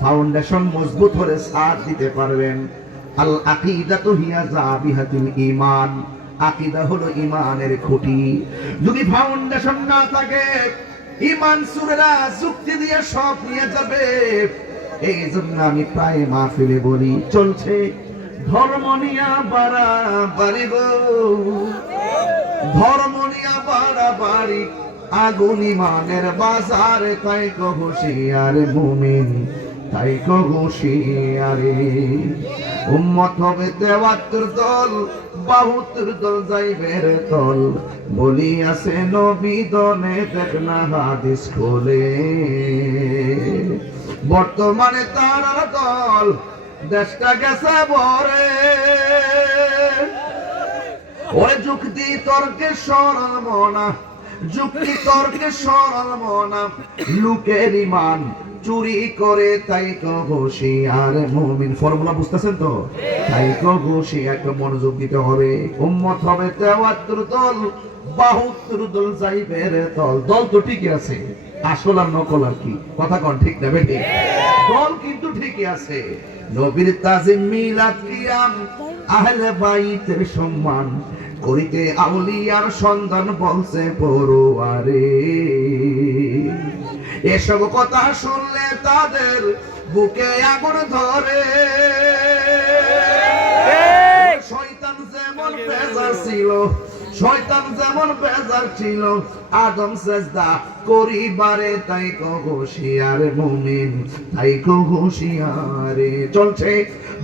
Foundation মজবুত হলে সাথ দিতে পারবেন। আল আকিদাতু হিয়া জাবিহাতুল ঈমান, আকীদা হলো ঈমানের খুঁটি। যদি ফাউন্ডেশন না থাকে, ঈমান সুরেরা যুক্তি দিয়ে সব নিয়ে যাবে। এই জন্য আমি প্রায় মাহফিলে বলি, চলছে ধর্ম নিয়া বাড়াবাড়ি গো, ধর্ম নিয়া বাড়াবাড়ি, আগুন ঈমানের বাজার, তাই কো হুঁশিয়ার মুমিন, তাই কো হুঁশিয়ারে। উম্মত হবে ৭৩ দল, ৭২ দল যাইবের দল, বলি আছে নবী দলে, দেখ না হাদিস খোলে। বর্তমানে তার দল দেশটা গেছে ভরে, ওরে যুক্তি তর্কে সরল মনা, যুক্তি তর্কে সরল মনা, লোকের ঈমান চুরি করে, তাই কো হুঁশিয়ার মুমিন। ফর্মুলা বুঝতেছেন তো? তাই কো হুঁশিয়ার, একটু মনোযোগ দিতে হবে। উম্মত হবে ৭৩ দল, ৭২ দল যাইবের দল। দল তো ঠিকই আছে, আসল আর নকল আর কি, কথা কোন ঠিক না বেঠিক? দল কিন্তু ঠিকই আছে। নবীর তাজিম, মিলাদ, কিয়াম, আহলে বাইতের সম্মান করিতে আউলিয়ার সন্ধান, বলছে পড়ুয়ারে। এসব কথা শুনলে তাদের বুকে আগুন ধরে। শয়তান যেমন বেজার ছিল, শয়তান যেমন বেজার ছিল আদম সেজদা করিবারে, তাই কো হুঁশিয়ার মুমিন, তাই কো হুঁশিয়ারে। চলছে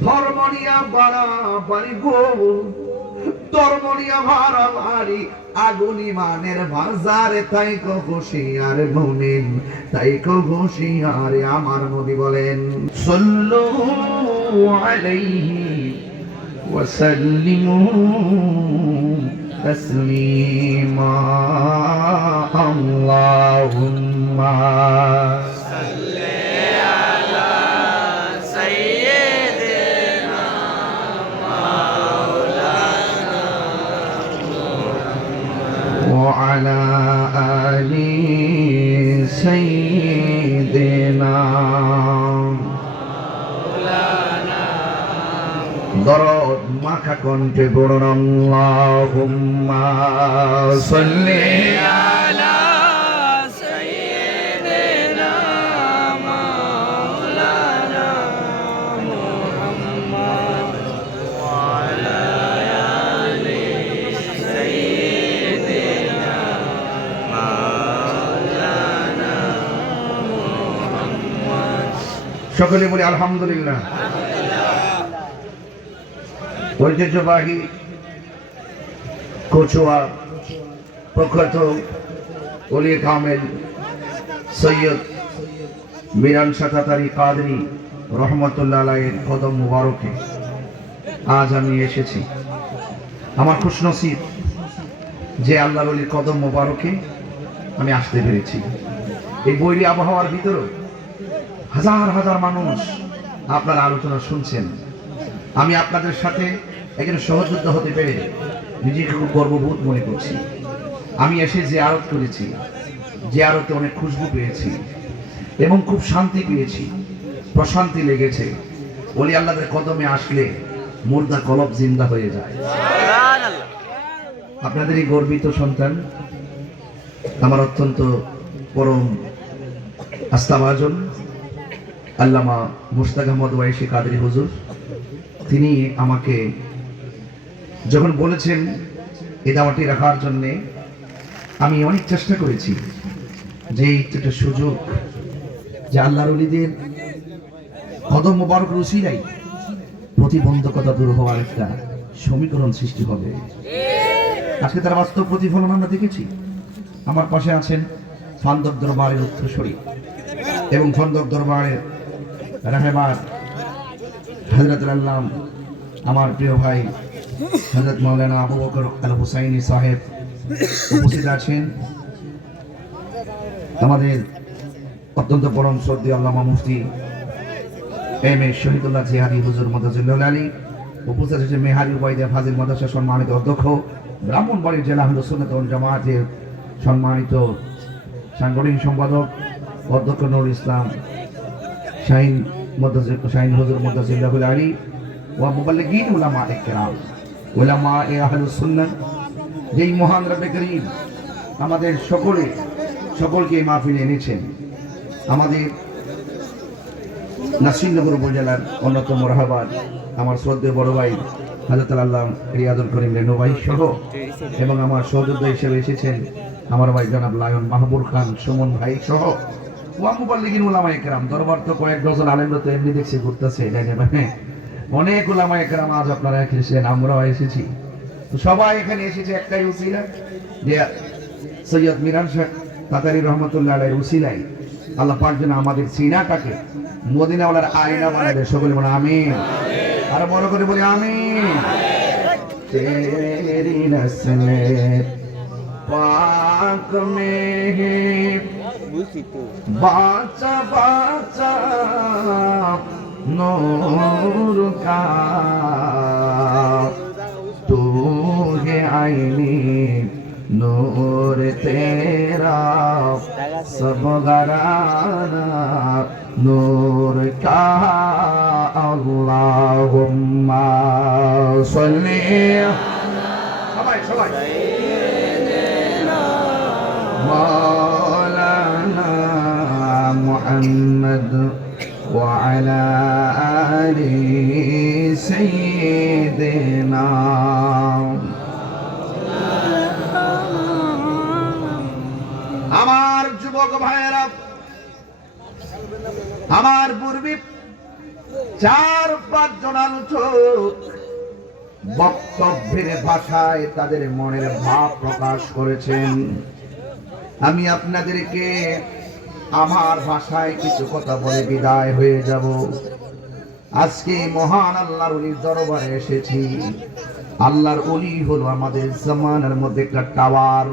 ধর্ম নিয়া বাড়াবাড়ি গো, ধর্ম নিয়া বাড়াবাড়ি, আগুন ঈমানের বাজারে, তাই কো হুঁশিয়ার মুমিন, তাই কো হুঁশিয়ারে। আমার নবী বলেন, সাল্লু আলাইহি ওয়া সাল্লিমু তাসলিমা, আল্লাহুম্মা সাল্লি আলা সাইয়্যিদিনা মাওলানা ওয়া আলা আলি সাইয়্যিদিনা মাওলানা। দরদ মাখা কণ্ঠে পড়ুন, আল্লাহুম্মা সাল্লি আলা সাইয়্যিদিনা মাওলানা মুহাম্মদ ওয়া আলা আলি সাইয়্যিদিনা মাওলানা মুহাম্মদ। সকলে বলি আলহামদুলিল্লাহ। ঐতিহ্যবাহী কচুয়া প্রখ্যাত ওলিয়ে কামেল সৈয়দ মিরান শাহ তাতারী কাদরী রহমতুল্লাহ আলাইহির কদম মুবারকে আজ আমি এসেছি। আমার খুশনসিব যে আল্লাহর ওলির কদম মুবারকে আমি আসতে পেরেছি। এই বৈরী আবহাওয়ার ভিতরে হাজার হাজার মানুষ আপনারা আলোচনা শুনছেন। আমি আপনাদের সাথে একজন সহযোদ্ধা হতে পেরে নিজেকে খুব গর্ববোধ মনে করছি। আমি এসে জিয়ারত করেছি, জিয়ারতে অনেক খুশবু পেয়েছি এবং খুব শান্তি পেয়েছি, প্রশান্তি লেগেছে। ওলি আল্লাহদের কদমে আসলে মুর্দা কলব জিন্দা হয়ে যায়। আপনাদের এই গর্বিত সন্তান আমার অত্যন্ত পরম আস্থাভাজন আল্লামা মুশতাক আহমদ ওয়াইসি কাদরী হুজুর, তিনি আমাকে যখন বলেছেন এই দাওয়াটি রাখার জন্যে, আমি অনেক চেষ্টা করেছি যে একটা সুযোগ, যে আল্লাহর ওলিদের কদম মোবারক রুসিলাই প্রতিবন্ধকতা দূর হওয়ার একটা সমীকরণ সৃষ্টি হবে। আজকে তার বাস্তব প্রতিফলন আমরা দেখেছি। আমার পাশে আছেন ফান্দক দরবারের উত্তরসূরি এবং ফান্দক দরবারের রাহেবার হযরতুল আল্লাহ আমার প্রিয় ভাই হযরত মাওলানা আবু বকর আল হুসাইনি সাহেব উপস্থিত আছেন। আমাদের অত্যন্ত পরম শ্রদ্ধেয় আল্লামা মুফতি এম এ শহীদুল্লাহ জিহাদি হুজুর মদাজুল্লাহ আলী উপস্থিত আছেন। মেহারি উবাইদা ফাজিল মাদ্রাসা সম্মানিত অধ্যক্ষ, ব্রাহ্মণবাড়ি জেলা আহলুস সুন্নাত ওয়াল জামায়াতের সম্মানিত সাংগঠনিক সম্পাদক অধ্যক্ষ নুরুল ইসলাম শাহিন মুদাজ্জির হুসাইন হুজুর মুদাজ্জিল্লাহুল আলী ওয়া মুবাল্লিগিন উলামায়ে কিরাম উলামায়ে আহলুস সুন্নাহ, যেই মহান রব্বে করিম আমাদের সকলকে এই মাহফিলে এনেছেন। আমাদের নাসিরনগর উপজেলার অন্যতম রাহবার আমার শ্রদ্ধেয় বড় ভাই হযরত আল্লাহ রিয়াদুল করিম রেনু ভাই সহ, এবং আমার সহযোদ্ধা হিসেবে এসেছেন আমার ভাই জনাব লায়ন মাহবুব খান সুমন ভাই সহ ওয়া মুবাল্লিগিন উলামায়ে কেরাম। দরবার তো কয়েক ডজন আলেমরা তো এমনি দেখছি ঘুরতেছে, অনেক উলামায়ে কেরাম আজ আপনারা এসেছেন, আমরাও এসেছি। তো সবাই এখানে এসেছে একটাই উসিলা, যে সৈয়দ মিরান শেখ তাতারি রহমতুল্লাহ আলাইহির উসিলায় আল্লাহ পাক যেন আমাদের সিনাটাকে মদিনাওয়ালার আয়না বানাবে। সকলে বলে আমিন। আর বড় করে বলি আমিন। তেরি নসলে পাক মে হে বাঁচা বাঁচা নূর কা তু হে আইনি नूर तेरा सब घराना नूर का अल्लाहुम्मा सल्ली मौलाना मुहम्मद व अला आलि सय्यिदिना। আমার যুবক ভাইয়েরা, আমার পূর্বে 4-5 জন আলোচক বক্তব্যের ভাষায় তাদের মনের ভাব প্রকাশ করেছেন। আমি আপনাদেরকে আমার ভাষায় কিছু কথা বলে বিদায় হয়ে যাব। আজকে মহান আল্লাহর ওলির দরবারে এসেছি। আল্লাহর ওলি হলো আমাদের জামানার মধ্যে একটা টাওয়ার।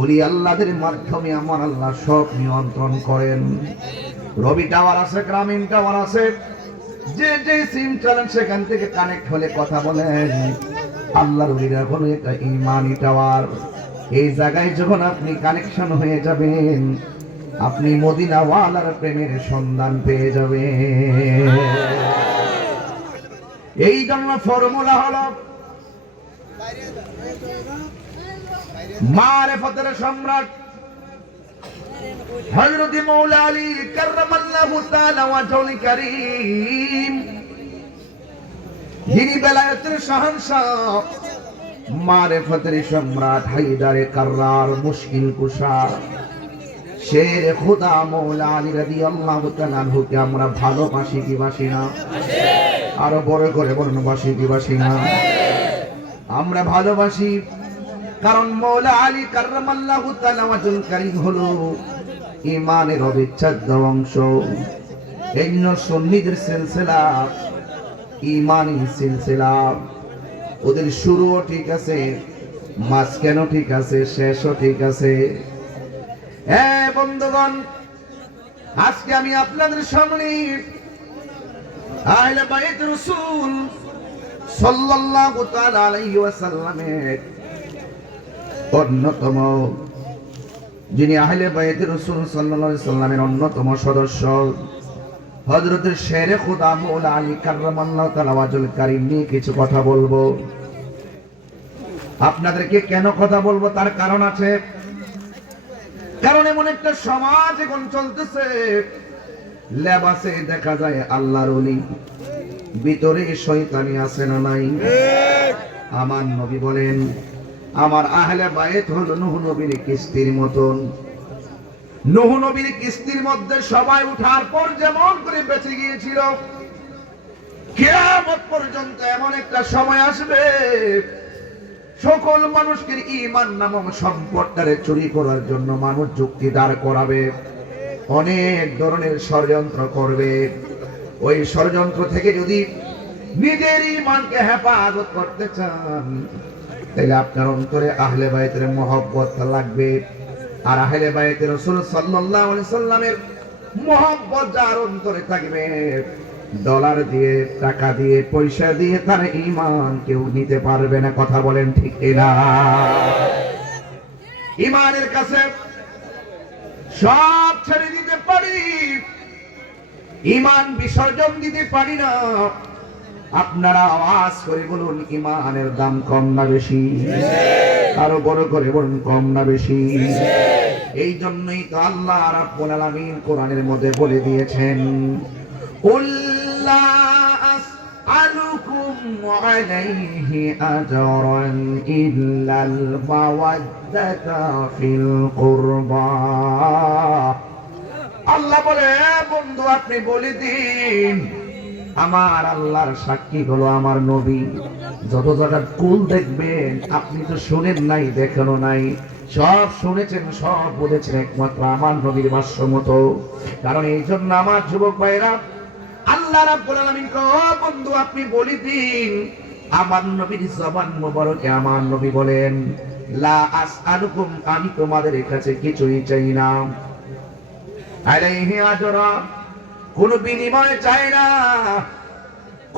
ওলি আল্লাহদের মাধ্যমে আমার আল্লাহ সব নিয়ন্ত্রণ করেন। রবি টাওয়ার আছে, গ্রামীণ টাওয়ার আছে, যে যে সিম চালান সেখান থেকে কানেক্ট হলে কথা বলেন। আল্লাহর ওলিরা হলো একটা ঈমানি টাওয়ার। এই জায়গায় যখন আপনি কানেকশন হয়ে যাবেন, আপনি মদিনাওয়ালার প্রেমের সন্ধান পেয়ে যাবেন। এই জন্য ফর্মুলা হলো মারিফতের সম্রাট হযরত মাওলা আলী কাররামাল্লাহু তাআলা ওয়াজহুল কারীম, যিনি বেলায়েতের শাহনশাহ, মারিফতের সম্রাট, হায়দারে কাররার, মুশকিল কুশা, শের খুদা মাওলা আলী রাদিয়াল্লাহু তাআলা আনহুকে আমরা ভালোবাসি কি বাসি না? আরো বড় করে বলুন, বাসি কি বাসি না? আমরা ভালোবাসি, কারণ মাওলা আলী কাররামাল্লাহু তাআলা ওয়াজহুল কারীম হলো ঈমানের অবিচ্ছেদ্য অংশ। এই জন্য সুন্নিদের সিলসিলা ঈমানি সিলসিলা। ওদের শুরুও ঠিক আছে, মাঝখানও ঠিক আছে, শেষও ঠিক আছে। বন্ধুগণ, আজকে আমি আপনাদের সামনে আহলে বাইত রাসূল সাল্লাল্লাহু তাআলা আলাইহি ওয়াসাল্লামের অন্যতম, যিনি আহলে বাইত রাসূল সাল্লাল্লাহু আলাইহি ওয়াসাল্লামের অন্যতম সদস্য হযরত শেরে খুদা মাওলা আলী কাররামাল্লাহু তাআলা ওয়াজহুল কারীম নিয়ে কিছু কথা বলবো। আপনাদেরকে কেন কথা বলবো তার কারণ আছে। কারণ এমন একটা সমাজ এখন চলতেছে, লেবাসে দেখা যায় আল্লাহর ওলি, ভিতরে শয়তানি আছে না নাই? আমার নবী বলেন, আমার আহলে বাইত হলো নূহ নবীর কিস্তির মতন। নূহ নবীর কিস্তির মধ্যে সবাই উঠার পর যেমন করে বেঁচে গিয়েছিল, কিয়ামত পর্যন্ত এমন একটা সময় আসবে সকল মানুষকে ঈমান নামক সম্পদটারে চুরি করার জন্য মানুষ যুক্তি দাঁড় করাবে, অনেক ধরনের ষড়যন্ত্র করবে। ওই ষড়যন্ত্র থেকে যদি নিজের ঈমানকে হেফাজত করতে চান, তাহলে আপনার অন্তরে আহলে বাইতের মহব্বত লাগবে। আর আহলে বাইত রাসূল সাল্লাল্লাহু আলাইহি সাল্লামের মহব্বত যার অন্তরে থাকবে, ডলার দিয়ে, টাকা দিয়ে, পয়সা দিয়ে তার ঈমান কেউ নিতে পারবে না। কথা বলেন ঠিক না? ঈমানের কাছে সব ছেড়ে দিতে পারি, ঈমান বিসর্জন দিতে পারি না। আপনারা আওয়াজ করে বলুন, ঈমানের দাম কম না বেশি? আরো বড় করে বলুন, কম না বেশি? এই জন্যই তো আল্লাহ রাব্বুল আলামিন কোরআনের মধ্যে বলে দিয়েছেন, উল্লা আসআলুকুম আলাইহি আজরান ইল্লাল মাওয়াদ্দাতা ফিল কুরবা। আল্লাহ বলে, বন্ধু আপনি বলে দিন, আমার আল্লাহর সাক্ষী হলো আমার নবী। যত জায়গার কুল দেখবেন, আপনি তো শুনেন নাই, দেখানো নাই, সব শুনেছেন, সব বলেছেন একমাত্র আমার নবীর ভাষ্য মতো। কারণ এই জন্য আমার যুবক ভাইরা, আল্লাহ রাব্বুল আলামিন কয়, বন্ধু আপনি বলে দিন, আমার নবীর জবান মোবারকে আমার নবী বলেন, লা আসআলুকুম, আমি তোমাদের কাছে কিছুই চাই না, আলাইহি আজরা, কোন বিনিময় চাই না।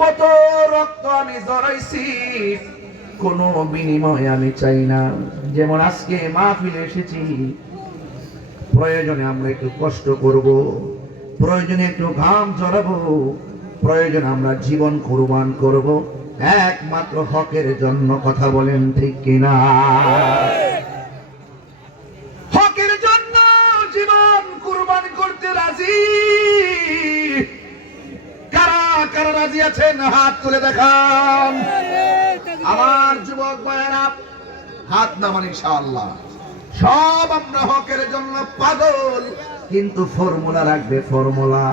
কত রক্ত আমি জড়াইছি, কোন বিনিময় আমি চাই না। যেমন আজকে মাহফিলে এসেছি, প্রয়োজনে আমরা একটু কষ্ট করব, প্রয়োজনে একটু ঘাম ঝরাবো, প্রয়োজনে আমরা জীবন কুরবান করব, একমাত্র হকের জন্য। কথা বলেন ঠিক কিনা? হকের জন্য জীবন কুরবান করতে রাজি। কারা কারা রাজি আছেন হাত তুলে দেখান। আমার যুবক ভাইয়েরা হাত নামান, ইনশাআল্লাহ সব আমরা হকের জন্য পাগল। কিন্তু ফর্মুলা রাখবে, ফর্মুলা,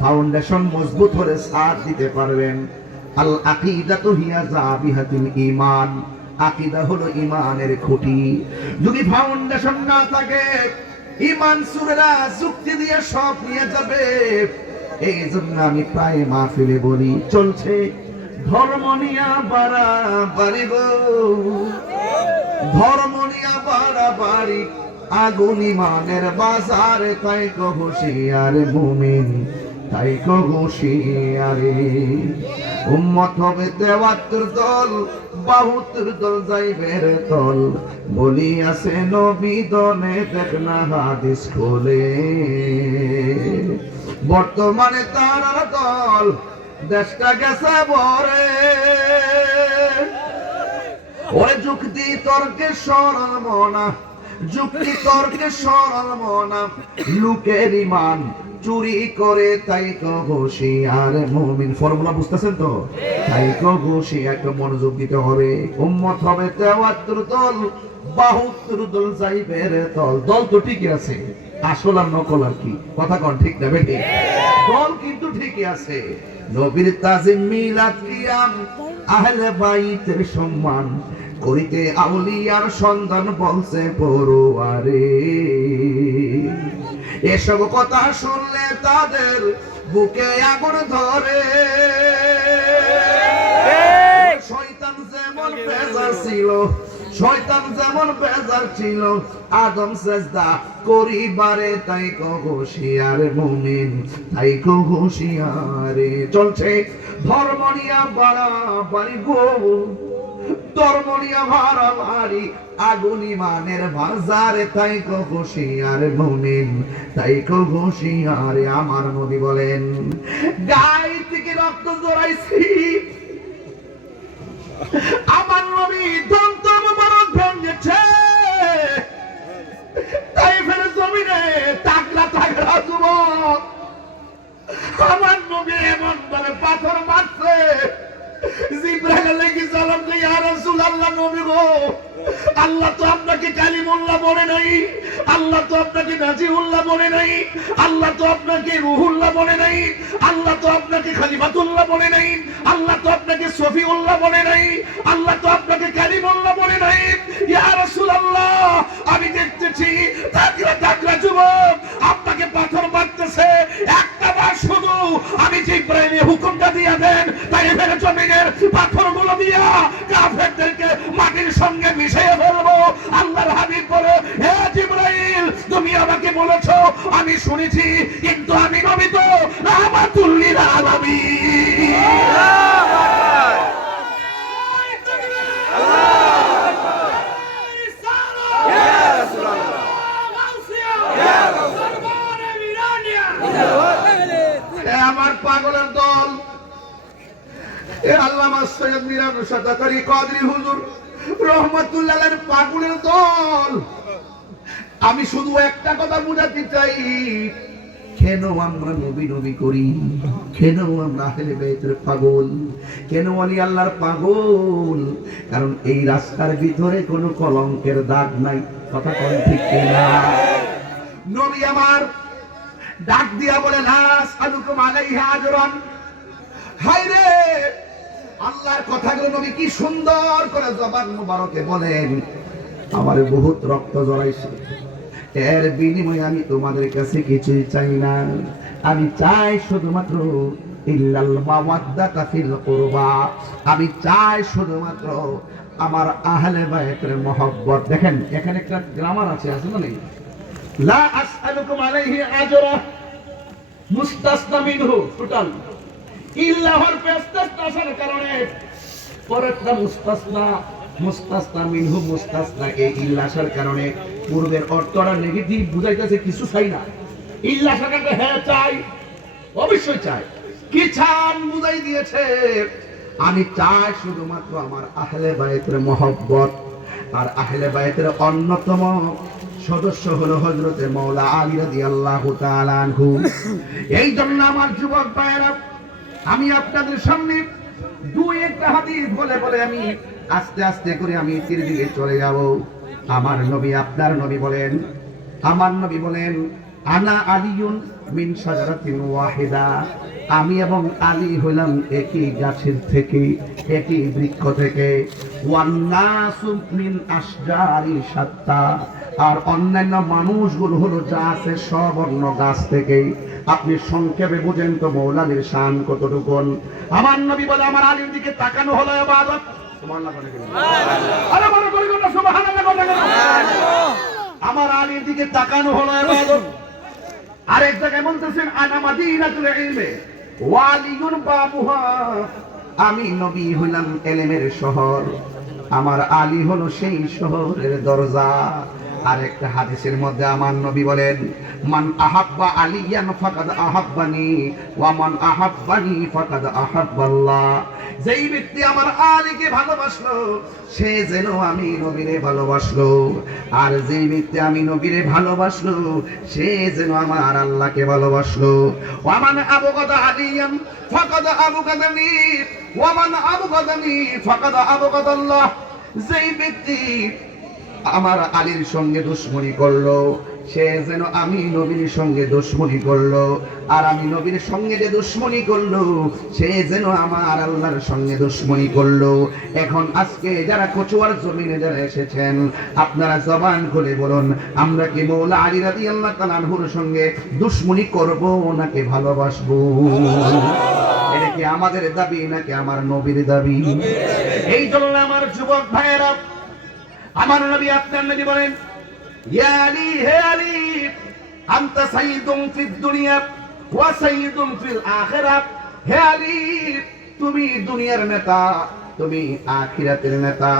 ফাউন্ডেশন মজবুত হলে সাথ দিতে পারবেন। আল আকিদাতু হিয়া জাবিহাতুল ঈমান, আকীদা হলো ঈমানের খুঁটি। যদি ফাউন্ডেশন না থাকে, ঈমান সুরেরা যুক্তি দিয়ে সব নিয়ে যাবে। এই জন্য আমি প্রায় মাহফিলে বলি, চলছে ধর্ম নিয়া বাড়াবাড়ি গো, ধর্ম নিয়া বাড়াবাড়ি, আগুন ঈমানের বাজারে, তাই কো হুঁশিয়ার মুমিন, তাই কো হুঁশিয়ারে। উম্মত হবে ৭৩ দল, ৭২ দল যাইবের তল, বলি আছে নবী দনে, দেখ না হাদিস খোলে। বর্তমানে তার দল, দেশটা গেছে ভরে। ওরে যুক্তি তর্কে সরল মনা, যুক্তি তর্কে সরল মনা, লোকের ঈমান চুরি করে, তাই কো হুঁশিয়ার মুমিন। ফর্মুলা বুঝতেছেন তো? তাই কো হুঁশিয়ার, একটা মনোযোগ দিতে হবে। উম্মত হবে ৭৩ দল, ৭২ দল যাইবের তল। দল তো ঠিকই আছে, আসল আর নকল আর কি? কথা কোন ঠিক না বেঠিক? দল কিন্তু ঠিকই আছে। নবীর তাজিম, মিলাদ, কিয়াম, আহলে বাইতের সম্মান করিতে আউলিয়ার সন্ধান, বলছে পড়ুয়ারে। এসব কথা শুনলে তাদের বুকে আগুন ধরে। শয়তান যেমন বেজার ছিল, শয়তান যেমন বেজার ছিল আদম সেজদা করিবারে, তাই কো হুঁশিয়ার মুমিন, তাই কো হুঁশিয়ারে। চলছে ধর্ম নিয়া বাড়াবাড়ি গো, ধর্ম নিয়া বাড়াবাড়ি, আগুন ঈমানের বাজারে, তাই কো হুঁশিয়ার মুমিন, তাই কো হুঁশিয়ারে। আমার নবী বলেন, গায়ে থেকে রক্ত জড়াইছি, আমার নবী দন্ত মোবারক ভেঙেছে, তাই ফের জমিনে তাগড়া তাগড়া যুবক, আমার নবী এমন ভাবে পাথর মারছে, জিবরাইল আলাইহিস সালাম কে, ইয়া রাসূলুল্লাহ, নবী গো, আল্লাহ তো আপনাকে কালিমুল্লাহ বলে নাই, আল্লাহ তো আপনাকে নাজিউল্লাহ বলে নাই, আল্লাহ তো আপনাকে রুহুল্লাহ বলে নাই, আল্লাহ তো আপনাকে খলিফাতুল্লাহ বলে নাই, আল্লাহ তো আপনাকে সফিউল্লাহ বলে নাই, আল্লাহ তো আপনাকে কালিমুল্লাহ বলে নাই। ইয়া রাসূলুল্লাহ, আমি দেখতেছি তাগড়া তাগড়া যুবক আপনাকে পাথর মারতেছে, একটা বার শুধু আমি জিবরাইল হুকুমটা দিয়ে দেন, তাই ফের জমিনের পাথরগুলো দিয়া কাফেরদেরকে মাটির সঙ্গে মিশিয়ে ফেলবো। আল্লাহর হাবিব বলে, হে জিবরাইল, তুমি আমাকে বলেছো, আমি শুনেছি, কিন্তু আমি নবী তো রাহমাতুল লিল আলামিন। পাগলের দল। এ আল্লামা সৈয়দ মিরান সাদাকারী কাদরী হুজুর রহমাতুল্লাহ আলাইহির পাগলের দল। আমি শুধু একটা কথা বুঝাতে চাই, কেন আমরা নবী নবী করি, কেন আমরা আহলে বাইতের পাগল, কেন ওলি আল্লাহর পাগল? কারণ এই রাস্তার ভিতরে কোনো কলঙ্কের দাগ নাই। কথা কোন ঠিক কিনা? নবী আমার ডাক দিয়া বলে, না আসআলুকুম আলাইহা আজরান। হায়রে আল্লাহর কথাগুলো নবী কি সুন্দর করে জবান মুবারকে বলেন, আমার বহুত রক্ত জড়াইছে, এর বিনিময়ে আমি তোমাদের কাছে কিছুই চাই না। আমি চাই শুধুমাত্র ইল্লাল মাওয়াদ্দাতা ফিল কুরবা, আমি চাই শুধুমাত্র আমার আহলে বাইতের মহব্বত। দেখেন এখানে একটা গ্রামার আছে না নেই? লা আসআলুকুম আলাইহি আজরা মুস্তাসনা মিনহু, টোটাল ইল্লাহর পেস্তাসনা আসার কারণে পরেরটা মুস্তাসনা, মুস্তাসনা মিনহু মুস্তাসনা, এই ইল্লাহর কারণে পূর্বের অর্থটা নেগেটিভ বুঝাইতেছে, কিছু চাই না। ইল্লাহর কারণে হ্যাঁ চাই, অবশ্যই চাই, কি চান বুঝাই দিয়েছে। আমি চাই শুধুমাত্র আমার আহলে বাইতের মহব্বত। আর আহলে বাইতের অন্যতম সদস্য হলো হযরতে মাওলা আলী রাদিয়াল্লাহু তাআলা আনহু। এই জন্য আমার যুবক ভাইয়েরা, আমি আপনাদের সামনে দুই একটা হাদিস বলে বলে আমি আস্তে আস্তে করে আমি ইতির দিকে চলে যাব। আমার নবী, আপনার নবী বলেন, আমার নবী বলেন, আনা আলিয়ুন মিন শাজারাতিন ওয়াহিদা, আমি এবং আলী হইলাম একই গাছের থেকে, একই বৃক্ষ থেকে। ওয়ান নাসু মিন আশজারি শাত্তা, আর অন্যান্য মানুষগুলো হলো যা আছে সব অন্য গাছ থেকে। আপনি সংক্ষেপে বুঝেন তো মৌলাদের শান কতটুকু। আমার নবী বলে, আমার আলীর দিকে তাকানো হলো ইবাদত। সুবহানাল্লাহ বলে কেন? আরে বড় করে কথা সুবহানাল্লাহ বলে কেন? আমার আলীর দিকে তাকানো হলো ইবাদত। আরেক জায়গায় বলতেছেন, আনা মাদিনাতুল ইলমে ওয়া আলিয়ুন বাবুহা, আমি নবী হইলাম ইলমের শহর, আমার আলী হলো সেই শহরের দরজা। আরেকটা হাদিসের মধ্যে আমার নবী বলেন, মান আহাব্বা আলিয়ান ফাকাদ আহাব্বানি ওয়া মান আহাব্বানি ফাকাদ আহাব্বাল্লাহ। যেই ব্যক্তি আমার আলীকে ভালোবাসলো সে যেন আমি নবীরে ভালোবাসলো, আর যেই ব্যক্তি আমি নবীরে ভালোবাসলো সে যেন আমার আল্লাহকে ভালোবাসলো। ওয়া মান আবগাদা আলিয়ান ফাকাদ আবগাদানি ওয়া মান আবগাদানি ফাকাদ আবগাদাল্লাহ। যেই ব্যক্তি আমার আলীর সঙ্গে দুশমনি করলো সে যেন আমি নবীর সঙ্গে দুশমনি করলো, আর আমি নবীর সঙ্গে যে দুশমনি করলো সে যেন আমার আল্লাহর সঙ্গে দুশমনি করলো। এখন আজকে যারা কচুয়ার জমিনে যারা এসেছেন, আপনারা জবান খুলে বলুন, আমরা কি মৌলা আলী রাদিয়াল্লাহু তাআলা আনহুর সঙ্গে দুশমনি করব নাকি ভালোবাসবো? এটা কি আমাদের দাবি নাকি আমার নবীর দাবি? এই জন্য আমার যুবক ভাইয়েরা, আমার নবী, আপনার নবী বলেন, ইয়া আলী, হে আলী, আনতা সাইয়্যিদুন ফিদ দুনিয়া ওয়া সাইয়্যিদুন ফিল আখিরাত। হে আলী, তুমি দুনিয়ার নেতা, তুমি আখিরাতের নেতা।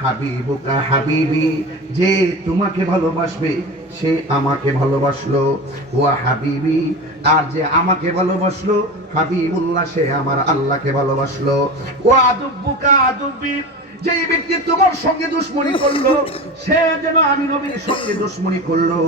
হাবিবুকা হাবিবি, যে তোমাকে ভালোবাসবে সে আমাকে ভালোবাসলো। ওয়া হাবিবি, আর যে আমাকে ভালোবাসলো হাবিবুল্লাহ, সে আমার আল্লাহকে ভালোবাসলো। ওয়া আদুবুকা আদুবি, যেই ব্যক্তি তোমার সঙ্গে দুশমনি করলো সে যেন আমি নবীর সঙ্গে দুশমনি করলো।